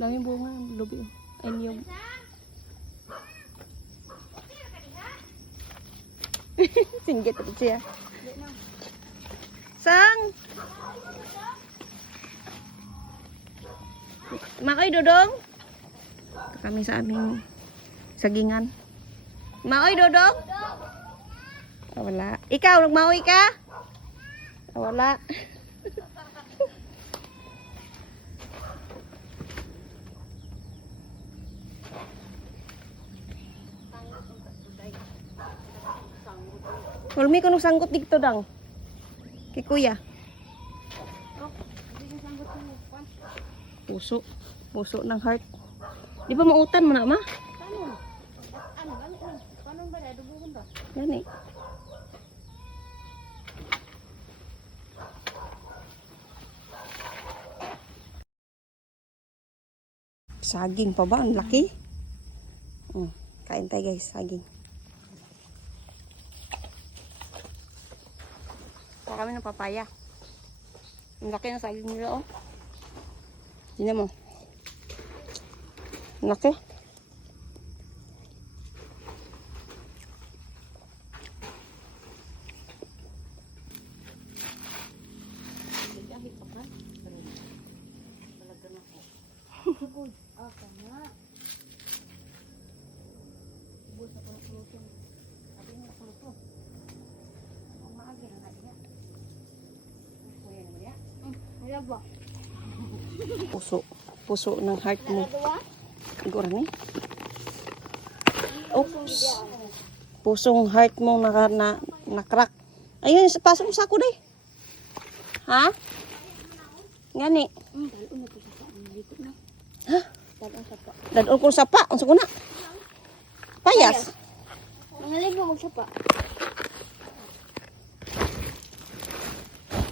Daming bunga. Lubi. Ay, niyog. Singgit ito siya. Sang! Makoy, Dodong? Kami sa aming sagingan. Maoy, Dodong? Oh, wala. Ikaw, nagmaoy ka? Oh, wala. Hulmi ko nung sanggot dito dang. Kay kuya. Puso. Puso ng heart. Di ba mautan mo na, ma? Paano ba na? Dubugan ba? Gani. Saging pa ba? Ang laki. Kain tayo guys, saging. Saka kami ng papaya. Ang laki ng saging nila, oh. Tingnan mo. Ang laki. Puso. Puso ng heart mo. Siguro ni. Oops. Pusong heart mo na-crack. Ayun, pasok mo sa ako day. Ha? Ngani. Ha? Dadon ko sapa. Unsa ko na? Payas. Mangaligo mo sapa.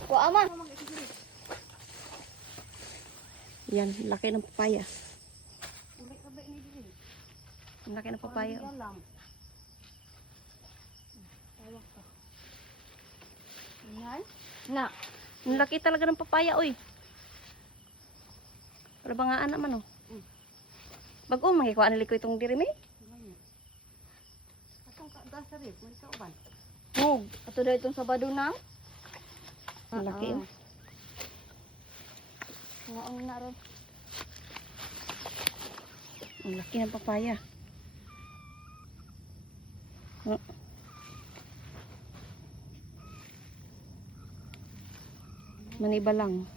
Ko ama. Yan, laki ng papaya. Ang laki ng papaya. Na. Ang laki talaga ng papaya, oy. Para ba nga anak man, oh. Bago, magkikuha na liko itong dirimi. Atong kasarip, may kauban. Oh, Ato daw itong Sabado na. ang laki, oh. Ngaong na ron. Ang laki ng papaya. Oh. Maniba lang.